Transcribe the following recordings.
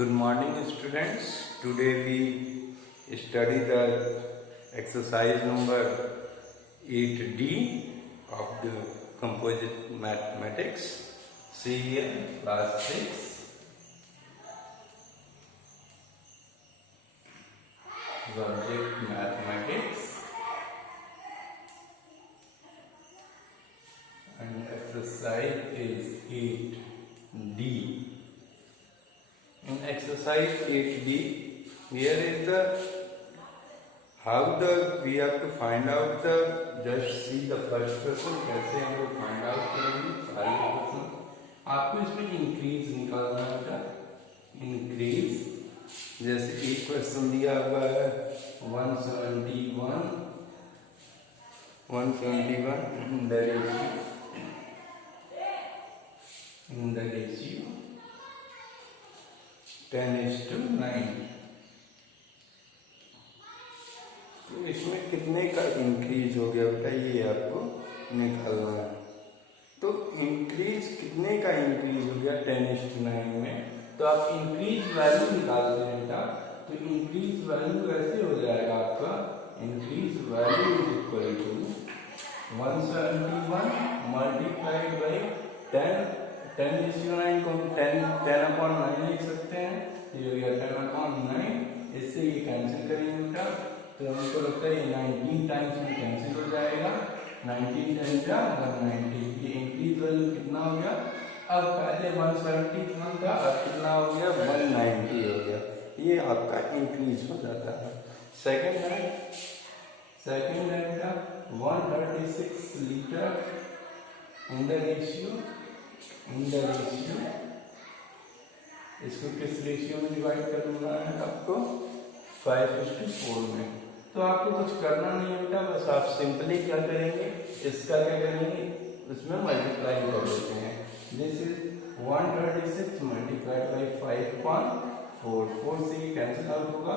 Good morning, students. Today we study the exercise number 8D of the composite mathematics. See here, class 6. Subject mathematics and exercise is 8D. In exercise 8D, here is the we have to find out the, just see the first question कैसे हम लोग find out करेंगे सारे question. आपको इसमें increase निकालना है, increase. जैसे एक क्वेश्चन दिया हुआ है 171 in the ratio 10:9। तो इसमें कितने का इंक्रीज हो गया बेटा, ये आपको निकालना है। तो इंक्रीज कितने का इंक्रीज हो गया 10:9 में, तो आप इंक्रीज वैल्यू निकालते हैं बेटा। तो इंक्रीज वैल्यू ऐसे हो जाएगा आपका, increase value is equal to 171 multiplied by 10:9 को 10/9 लिख सकते हैं। ये हो गया 10/9। इससे ये कैंसिल करेंगे बेटा, तो हमको लगता है ये 19 टाइम्स में कैंसिल हो जाएगा। 19 टाइम्स का 190। ये इंक्रीज वैल्यू कितना हो गया, अब पहले 171 था, अब कितना हो गया 190 हो गया। ये आपका इंक्रीज हो जाता है। सेकेंड है बेटा 136 लीटर इन द रेशियो, इसको किस रेशियो में डिवाइड करना है आपको, 5:4 में। तो आपको कुछ करना नहीं होता, बस आप सिंपली क्या करेंगे, इसका क्या करेंगे, उसमें मल्टीप्लाई कर देते हैं। This is 136 multiplied by 5/4। 4 से कैंसिल आउट होगा,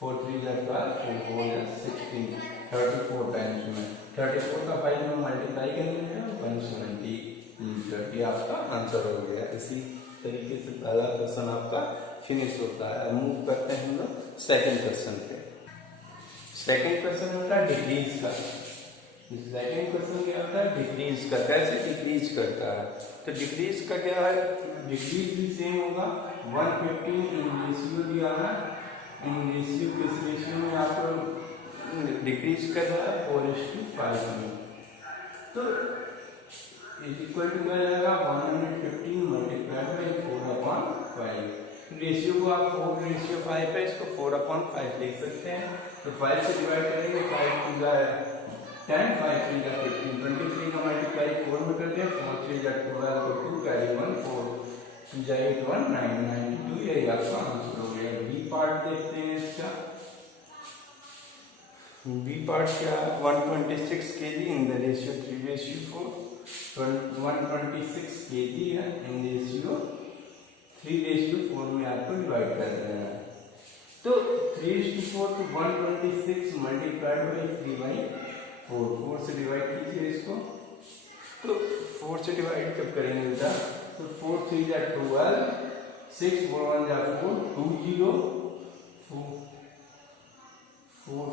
4 3 जा 12, 4 4 16, 34 टाइम्स में 34 का 5 में मल्टीप्लाई करेंगे 170 लीटर। ये आपका आंसर हो गया। इसी तरीके से पहला क्वेश्चन आपका फिनिश होता है। मूव करते हैं हम लोग सेकेंड क्वेश्चन पे। सेकेंड क्वेश्चन होता है डिक्रीज का। सेकेंड क्वेश्चन क्या होता है, डिक्रीज का। कैसे डिक्रीज करता है, तो डिक्रीज का क्या है, डिक्रीज भी सेम होगा। 115 इन रेशियो दिया है, इन रेशियो किस रेशियो में आपको डिक्रीज कर रहा है 4:5 में। तो इज इक्वल टू क्या जाएगा 115 मल्टीप्लाइड बाई 4/5। रेशियो को आप 4:5 है, इसको 4/5 लिख सकते हैं। तो 5 से डिवाइड करेंगे, 5 2 जा 10, 5 3 जा 15, 23 का मल्टीप्लाई 4 में करते हैं, 4 3 जा 12 को 2 कैरी 1 4 जा 8 1 9 92। यही आपका आंसर हो गया। बी पार्ट देखते हैं इसका। बी पार्ट क्या, 126 kg in the ratio 3:4। 126 kg है इन रेशियो 3:4 में आपको डिवाइड कर देना है। तो 3:4 तो 126 मल्टीप्लाइड बाई 3/4। 4 से डिवाइड कीजिए इसको। तो 4 से डिवाइड कब करेंगे बेटा, तो 4 3 जा 12, 6 4 1 जा 4, 2 0 4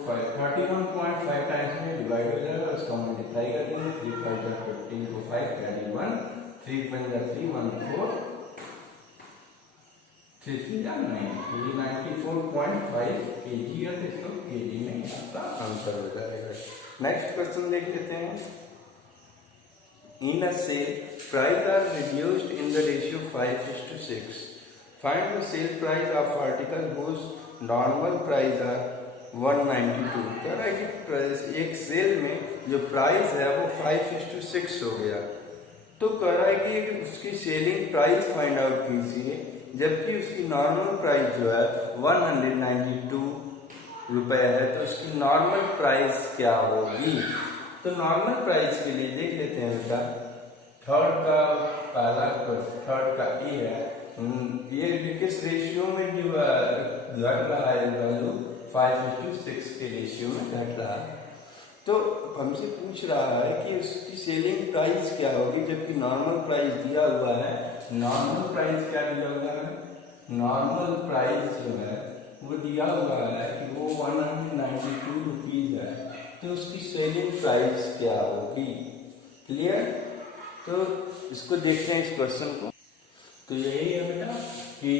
5 31.5 टाइम्स में डिवाइड हो जाएगा। उसका मल्टीप्लाई कर देंगे, 3 5 जा 15 को 5 कैरी 1, 3 5 जा 3 1 4, 3 3 जा 9। ये 94.5 kg है, तो इसको kg में आपका आंसर हो जाएगा। नेक्स्ट क्वेश्चन देख लेते हैं। In a sale price are reduced in the ratio 5:6। Find the sale price of article whose normal price are 192। कह रहा है कि एक सेल में जो प्राइस है वो 5:6 हो गया। तो कह रहा है कि उसकी सेलिंग प्राइस फाइंड आउट कीजिए, जबकि उसकी नॉर्मल प्राइस जो है 192 रुपए है। तो उसकी नॉर्मल प्राइस क्या होगी, तो नॉर्मल प्राइस के लिए देख लेते हैं बेटा। थर्ड का ए है, ये किस रेशियो में जो घट रहा है वैल्यू 5:6 के रेशियो में घट रहा है। तो हमसे पूछ रहा है कि उसकी सेलिंग प्राइस क्या होगी, जबकि नॉर्मल प्राइस दिया हुआ है। नॉर्मल प्राइस क्या दिया हुआ है, नॉर्मल प्राइस जो है वो दिया हुआ है कि वो 192 रुपीज़ है, तो उसकी सेलिंग प्राइस क्या होगी। क्लियर। तो इसको देखते हैं इस क्वेश्चन को। तो यही है बेटा कि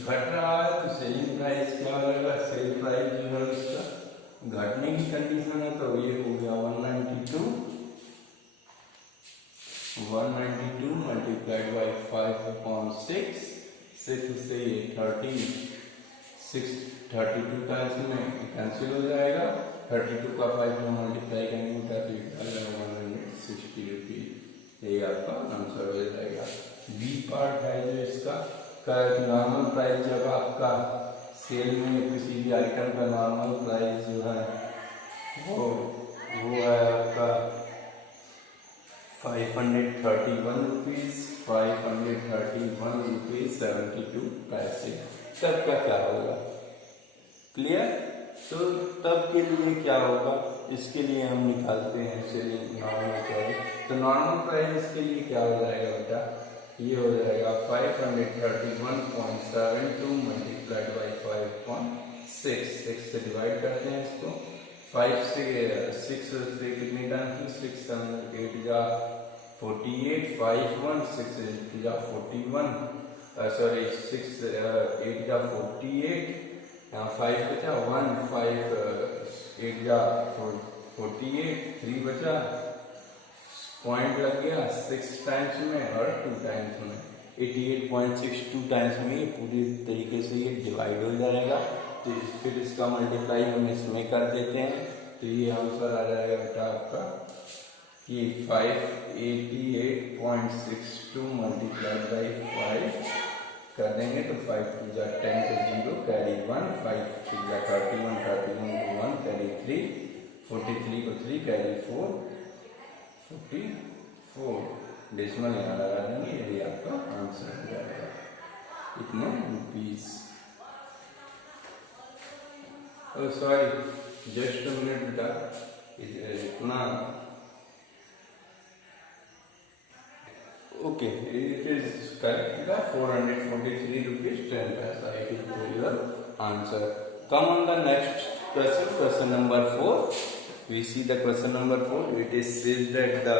घट रहा है तो सेलिंग प्राइस क्या होगा, सेल प्राइस जो है उसका घटने की कंडीशन है, तो ये हो गया 192 मल्टीप्लाइड बाई 5/6, 6 से ये 32 टाइम्स में कैंसिल हो जाएगा, 32 का 5 में मल्टीप्लाई करेंगे तो ये 160 रुपीज, ये आपका आंसर हो जाएगा। बी पार्ट है जो इसका नॉर्मल प्राइस, जब आपका सेल में किसी भी आइटम का नॉर्मल प्राइस जो है वो है आपका 531 रुपीज, 531 रुपीज 72 पैसे, तब का क्या होगा। क्लियर। तो तब के लिए क्या होगा, इसके लिए हम निकालते हैं सेलिंग नॉर्मल प्राइस। तो नॉर्मल प्राइस इसके लिए क्या हो जाएगा बेटा, ये हो जाएगा 531.72 मल्टीप्लाइड बाई 5.6, 6 से डिवाइड करते हैं इसको, 5 से 6 से कितने टाइम्स, 6 7 8 जा 48, 5 1 6 8 जा 41, सॉरी 6 8 जा 48, यहाँ 5 बचा, 1 5 8 जा 48, 3 बचा, पॉइंट लग गया 6 टाइम्स में और 2 टाइम्स में, 88.62 टाइम्स में ये पूरी तरीके से ये डिवाइड हो जाएगा। तो फिर इसका मल्टीप्लाई हम इसमें कर देते हैं, तो ये आंसर आ जाएगा बेटा आपका कि 588.62 मल्टीप्लाइड बाई 5 कर देंगे तो 5 2 जा 10 तो 0 कैरी 1, 5 6 जा 31 31 को 1 कैरी 3, 43 को 3 कैरी 4 44, डेसिमल यहाँ लगा देंगे, यही आपका आंसर हो जाएगा। इतने rupees, sorry just a minute बेटा, इतना ओके, इट इज करेक्ट बेटा, 443 रुपीज 10 पैसा, it is your answer. Come on the next question, question number 4. We see the question number 4. It is said that the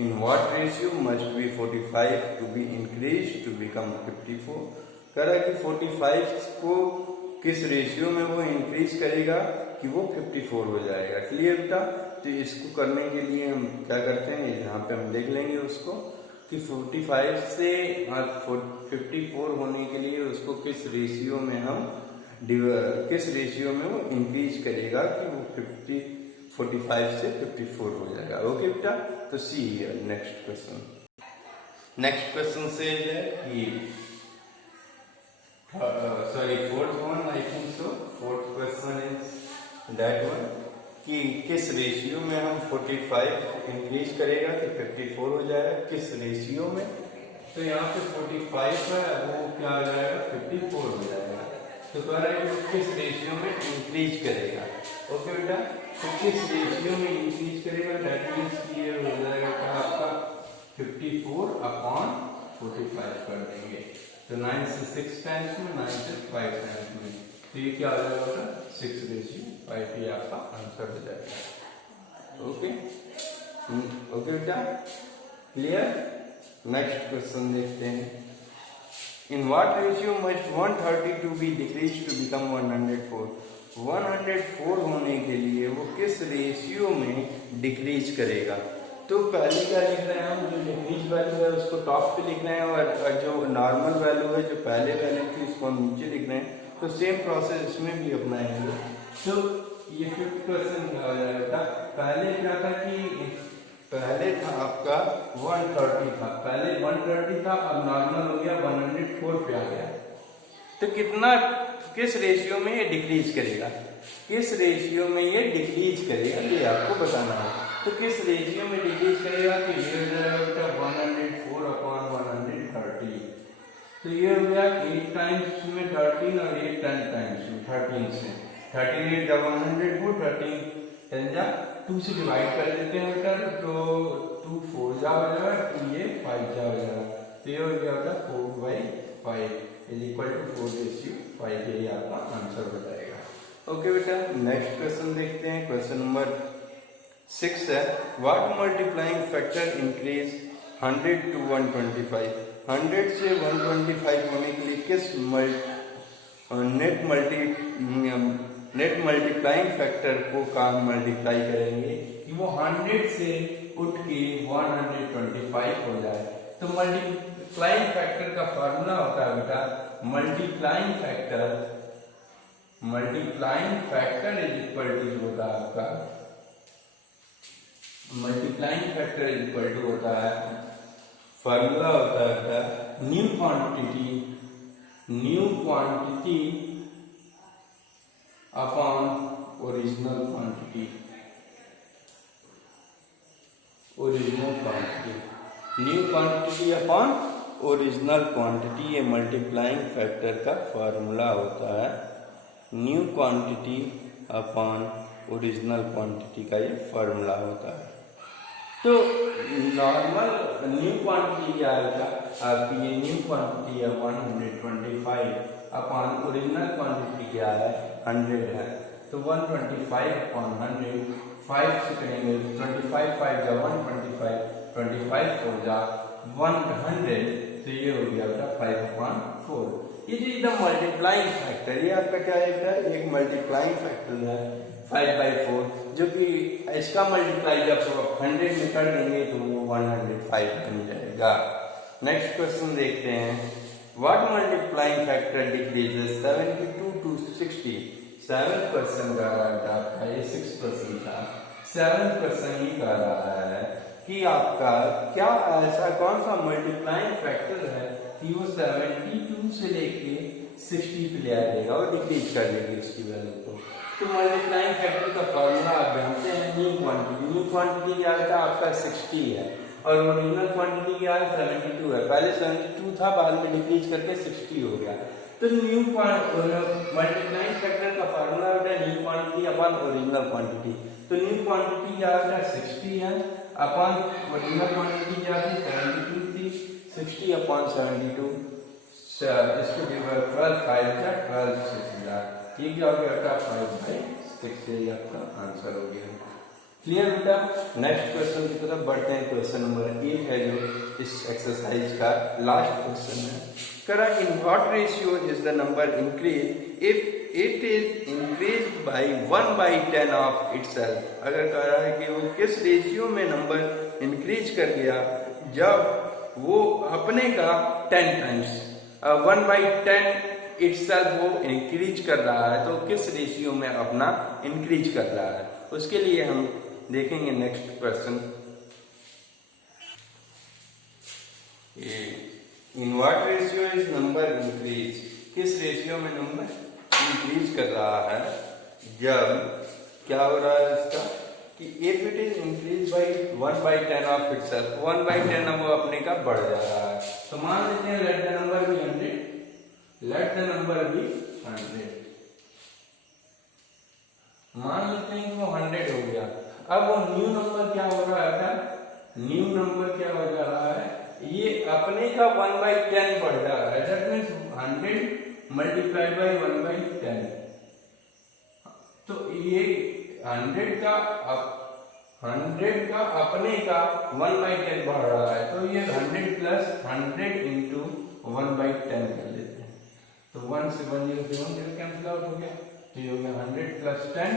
in what ratio must be 45 to be increased to become 54. कह रहा है कि 45 को किस ratio में वो increase करेगा कि वो 54 हो जाएगा। क्लियर बेटा। तो इसको करने के लिए हम क्या करते हैं, यहाँ पे हम देख लेंगे उसको कि 45 से 54 होने के लिए उसको किस रेशियो में वो इंक्रीज करेगा कि वो 45 से 54 हो जाएगा। ओके बेटा। तो सी नेक्स्ट क्वेश्चन। नेक्स्ट क्वेश्चन से है कि sorry fourth one, I think so fourth question is that one कि किस रेशियो में हम 45 इंक्रीज करेगा कि 54 हो जाएगा, किस रेशियो में। तो यहाँ पे 45 है वो क्या हो जाएगा 54 हो जाएगा। तो कह रहा है कि किस रेशियो में इंक्रीज करेगा। ओके बेटा। तो किस रेशियो में इंक्रीज करेगा, दैट मीन्स ये हो जाएगा क्या आपका 54/45 कर देंगे। तो 9 से 6 टाइम्स में, 9 से 5 टाइम्स में, तो ये क्या हो जाएगा 6/5, ये आपका आंसर हो जाएगा। ओके ओके बेटा, क्लियर। नेक्स्ट क्वेश्चन देखते हैं। In what ratio must 132 be decrease to become 104। 104 होने के लिए वो किस रेशियो में डिक्रीज करेगा। तो पहले क्या लिख रहे हैं हम, जो डिक्रीज वैल्यू है उसको टॉप पे लिख रहे हैं और जो नॉर्मल वैल्यू है जो पहले वैल्यू थी उसको हम नीचे लिख रहे हैं। तो सेम प्रोसेस इसमें भी अपनाएंगे। तो ये 50% क्या हो जाएगा। पहले क्या था कि पहले था आपका 130 था, पहले 130 था, अब नॉर्मल हो गया 104 पे आ गया। तो कितना किस रेशियो में ये डिक्रीज करेगा, किस रेशियो में ये डिक्रीज करेगा ये आपको बताना है। तो किस रेशियो में डिक्रीज करेगा तो ये हो जाएगा 104/130। तो ये हो गया 8 टाइम्स में 13 और 8 10 टाइम्स में 13 से 13 8 104, 13 10 जा 2 से डिवाइड कर देते हैं बेटा। तो 2 4 जा हो जाएगा, 2 ये 5 जा हो जाएगा। तो ये हो गया 4/5 इज इक्वल टू 4:5, ये आपका आंसर हो जाएगा। ओके बेटा, नेक्स्ट क्वेश्चन देखते हैं। क्वेश्चन नंबर 6 है, what multiplying factor increase 100 to 125? 100 से 125 होने के लिए किस नेट मल्टीप्लाइंग फैक्टर को काम मल्टीप्लाई करेंगे कि वो 100 से उठ के 125 हो जाए? तो मल्टीप्लाइंग फैक्टर का फार्मूला होता है बेटा, multiplying factor is equal to होता है आपका, multiplying factor is equal to होता है, फार्मूला होता है new quantity upon original quantity, new quantity upon original quantity, ये मल्टीप्लाइंग फैक्टर का फार्मूला होता है। New quantity upon original quantity का ये फार्मूला होता है। तो नॉर्मल न्यू क्वांटिटी क्या है आपकी, ये न्यू क्वांटिटी है 125 अपॉन ओरिजिनल क्वांटिटी क्या है 100 है। तो 125 अपॉन 100, 5 से करेंगे 25 5 जा 125, 25 4 जा 100, तो ये हो गया आपका 5/4। ये जो एकदम मल्टीप्लाइंग फैक्टर, ये आपका क्या है, एक मल्टीप्लाइंग फैक्टर है 5/4, जो कि इसका मल्टीप्लाई जब आप 100 में कर देंगे तो वो 105 बन जाएगा। नेक्स्ट क्वेश्चन देखते हैं, what multiplying factor decreases 72 to 60? 7% का रहा था, ये 6% था, 7% ही कह रहा है कि आपका क्या ऐसा कौन सा मल्टीप्लाइंग फैक्टर है कि वो 72 से लेके 60 पे ले आएगा और डिक्रीज कर देगी उसकी वैल्यू को। तो मल्टीप्लाइंग फैक्टर का फॉर्मूला आप जानते हैं, न्यू क्वांटिटी क्या था आपका 60 है और ओरिजिनल क्वांटिटी क्या है 72 है। पहले 72 था, बाद में डिक्रीज करके 60 हो गया। तो न्यू मल्टीप्लाइंग फैक्टर का फॉर्मूला होता है new quantity upon original quantity. तो न्यू क्वांटिटी क्या होता है 60 है अपॉन ओरिजिनल क्वांटिटी क्या थी 72 थी, 60 अपॉन 72, इसको 12 5 जा 12 से मिला, ये क्या हो गया 5/6, ये आपका आंसर हो गया। क्लियर बेटा। नेक्स्ट क्वेश्चन की तरफ बढ़ते हैं। क्वेश्चन नंबर 8 है जो इस एक्सरसाइज का लास्ट क्वेश्चन है। करा इन what ratio is the number increase if it is increased by 1/10 of itself? अगर कह रहा है कि वो किस रेशियो में नंबर इंक्रीज कर गया जब वो अपने का 10 टाइम्स 1/10 इटसेल्फ वो इंक्रीज कर रहा है, तो किस रेशियो में अपना इंक्रीज कर रहा है, उसके लिए हम देखेंगे next question. In what ratio is number increase? किस रेशियो में नंबर इंक्रीज कर रहा है जब क्या हो रहा है इसका कि if it is increase by 1/10 of itself, 1/10 वो अपने का बढ़ जा रहा है। तो मान लेते हैं let the number be 100, let the number be 100, मान लेते हैं कि वो 100 हो गया। अब वो न्यू नंबर क्या हो रहा है, न्यू नंबर क्या हो जा रहा है, ये अपने का 1/10 बढ़ जा रहा है। दैट मीन्स 100 मल्टीप्लाइड बाई 1/10, तो ये 100 का अपने का 1/10 बढ़ रहा है, तो ये 100 प्लस 100 इंटू 1/10 कर लेते हैं। तो 1 से 1 0 से 1 0 कैंसिल आउट हो गया, तो ये हो गया 100 प्लस 10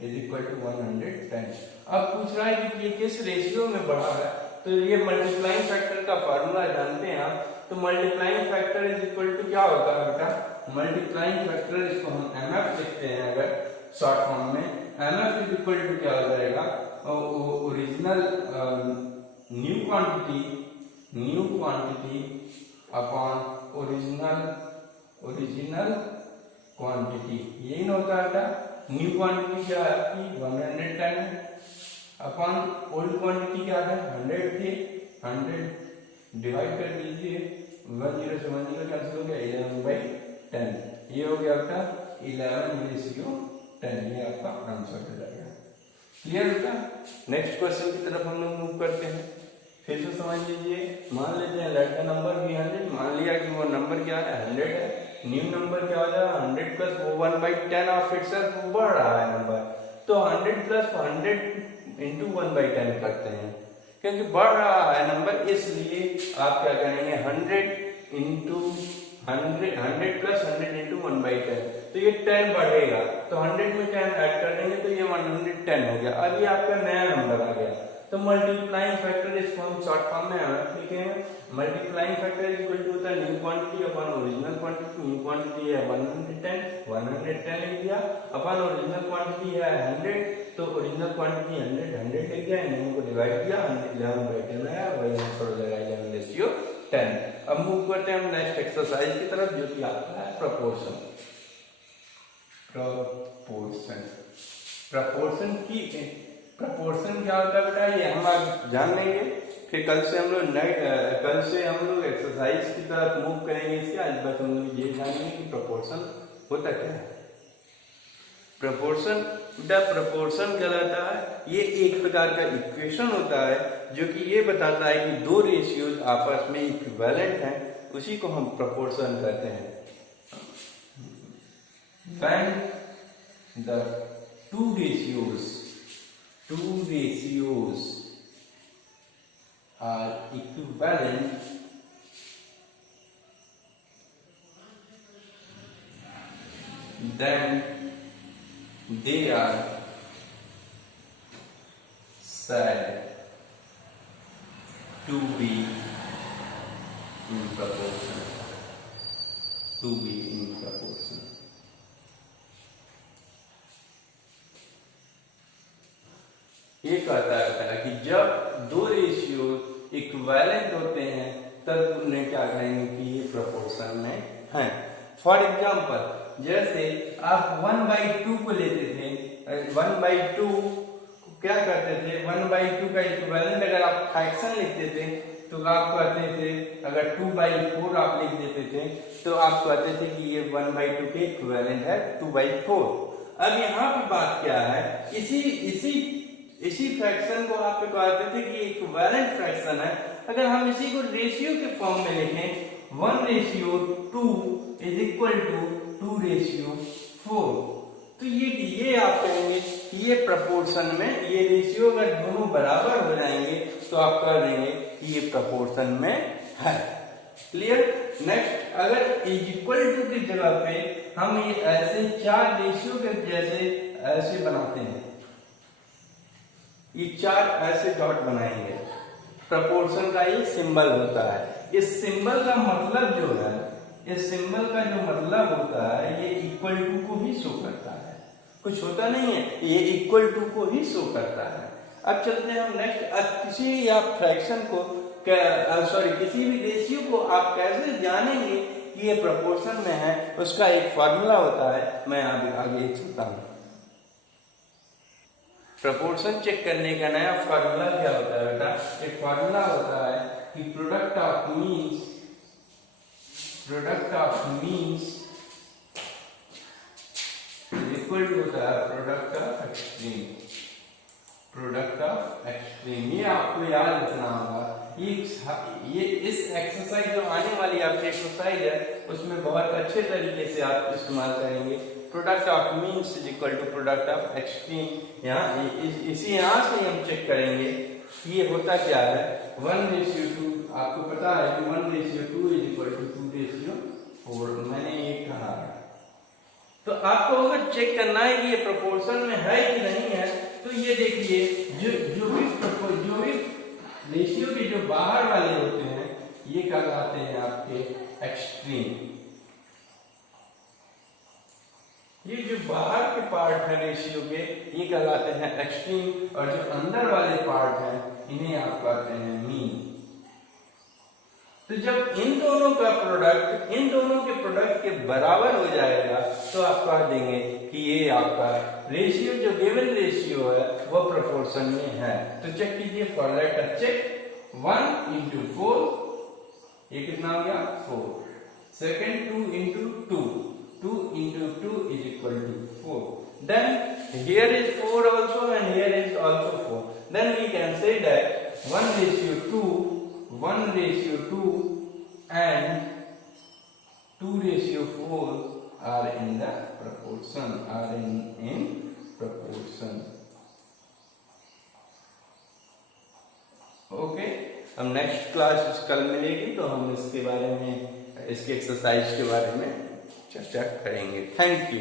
इज इक्वल टू 110। अब पूछ रहा है कि ये किस रेशियो में बढ़ा है, तो ये मल्टीप्लाइंग फैक्टर का फार्मूला जानते हैं आप। तो multiplying factor is equal to क्या होता है बेटा, मल्टीप्लाइंग फैक्टर इसको हम MF लिखते हैं अगर शॉर्ट फॉर्म में। MF इज इक्वल टू क्या हो जाएगा, original new quantity upon original quantity, यही होता है। न्यू क्वांटिटी क्या है आपकी 110 अपॉन ओल्ड क्वांटिटी क्या है 100 थी, 100 डिवाइड कर दीजिए, 1 0 से 1 0 कैंसिल हो गया, 11/10, ये हो गया आपका 11/10, ये आपका आंसर हो जाएगा। क्लियर बेटा। नेक्स्ट क्वेश्चन की तरफ हम लोग मूव करते हैं। फिर से समझ लीजिए, मान लेते हैं लेट द नंबर भी 100, मान लिया कि वो नंबर क्या है 100 है, न्यू नंबर क्या हो जाएगा 100 प्लस वो 1/10 ऑफ इटसेल्फ बढ़ रहा है नंबर, तो 100 प्लस 100 इंटू 1/10 करते हैं क्योंकि बढ़ रहा है नंबर, इसलिए आप क्या करेंगे 100 इंटू 100 प्लस 100 इंटू 1/10, तो ये 10 बढ़ेगा, तो 100 में 10 ऐड कर देंगे तो ये 110 हो गया। अब ये आपका नया नंबर आ गया, तो मल्टीप्लाइंग फैक्टर इसको हम शॉर्ट फॉर्म में लिखेंगे, मल्टीप्लाइंग फैक्टर इक्वल टू होता है न्यू क्वांटिटी अपन ओरिजिनल क्वांटिटी, न्यू क्वांटिटी है 110 लिख दिया, अपन ओरिजिनल क्वांटिटी है 100, तो ओरिजिनल क्वांटिटी 100 लिख दिया, न्यू को डिवाइड किया 11/10 आया, वही आंसर हो जाएगा 11:10। अब मूव करते हैं हम नेक्स्ट एक्सरसाइज की तरफ, जो कि आपका है प्रपोर्शन। प्रपोर्शन क्या होता है बेटा, ये हम आज जान लेंगे, फिर कल से हम लोग एक्सरसाइज की तरफ मूव करेंगे इसके। आज बस हम लोग ये जानेंगे कि प्रपोर्शन होता क्या है। प्रपोर्शन कहलाता है, ये एक प्रकार का इक्वेशन होता है जो कि ये बताता है कि दो रेशियोज आपस में इक्विवेलेंट हैं, उसी को हम प्रपोर्शन कहते हैं। When the two ratios are equivalent, then they are said to be in proportion. ये कहता है कि जब दो रेशियो इक्विवेलेंट होते हैं तब उन्हें क्या कहेंगे कि ये प्रपोर्शन में हैं। फॉर एग्जाम्पल, जैसे आप 1/2 को लेते थे, 1/2 को क्या करते थे, 1/2 का इक्विवेलेंट अगर आप फ्रैक्शन लिखते थे तो आप कहते थे, अगर 2/4 आप लिख देते थे तो आप कहते थे कि ये 1/2 के इक्विवेलेंट है 2/4। अब यहाँ पे बात क्या है, इसी फ्रैक्शन को आप कहते थे कि इक्विवेलेंट फ्रैक्शन है। अगर हम इसी को रेशियो के फॉर्म में लिखें 1:2 इज इक्वल टू 2:4, तो ये आप कहेंगे कि ये प्रपोर्शन में, ये रेशियो अगर दोनों बराबर हो जाएंगे तो आप कह देंगे कि ये प्रपोर्शन में है। क्लियर। नेक्स्ट, अगर इज इक्वल टू की जगह पे हम ये ऐसे चार रेशियो के जैसे ऐसे बनाते हैं, ये चार ऐसे डॉट बनाएंगे, प्रपोर्शन का ये सिंबल होता है। इस सिंबल का मतलब जो है, इस सिंबल का जो मतलब होता है, ये इक्वल टू को ही शो करता है, कुछ होता नहीं है, ये इक्वल टू को ही शो करता है। अब चलते हैं हम नेक्स्ट, किसी आप फ्रैक्शन को किसी भी रेशियो को आप कैसे जानेंगे कि ये प्रपोर्शन में है, उसका एक फॉर्मूला होता है, मैं आगे चलता हूं। प्रपोर्शन चेक करने का नया फॉर्मूला क्या होता है बेटा, एक फॉर्मूला होता है कि product of means equal to होता है प्रोडक्ट ऑफ एक्सट्रीम। ये आपको याद रखना होगा। ये इस एक्सरसाइज जो आने वाली आपकी एक्सरसाइज है उसमें बहुत अच्छे तरीके से आप इस्तेमाल करेंगे। Product of means is equal to product of extreme. यहाँ से हम चेक करेंगे कि ये होता क्या है। 1:2 आपको पता है कि 1:2 इज इक्वल टू 2:4, मैंने ये कहा है। तो आपको अगर चेक करना है कि ये प्रोपोर्शन में है कि नहीं है, तो ये देखिए जो भी रेशियो के जो बाहर वाले होते हैं ये कहलाते हैं आपके एक्सट्रीम। ये जो बाहर के पार्ट है रेशियो के ये कहलाते हैं एक्सट्रीम, और जो अंदर वाले पार्ट हैं इन्हें आप कहते हैं मीन। तो जब इन दोनों के प्रोडक्ट के बराबर हो जाएगा तो आप कह देंगे कि ये आपका रेशियो, जो गिवन रेशियो है वो प्रोपोर्शन में है। तो चेक कीजिए, for let us check 1 into 4, ये कितना हो गया 4। Second 2 into 2 into 2 is equal to 4. Then here is 4 also and here is also 4. Then we can say that 1:2 1:2 and 2:4 are in the proportion, are in proportion. Okay, हम next class कल मिलेगी तो हम इसके बारे में, इसके एक्सरसाइज के बारे में चर्चा करेंगे. Thank you.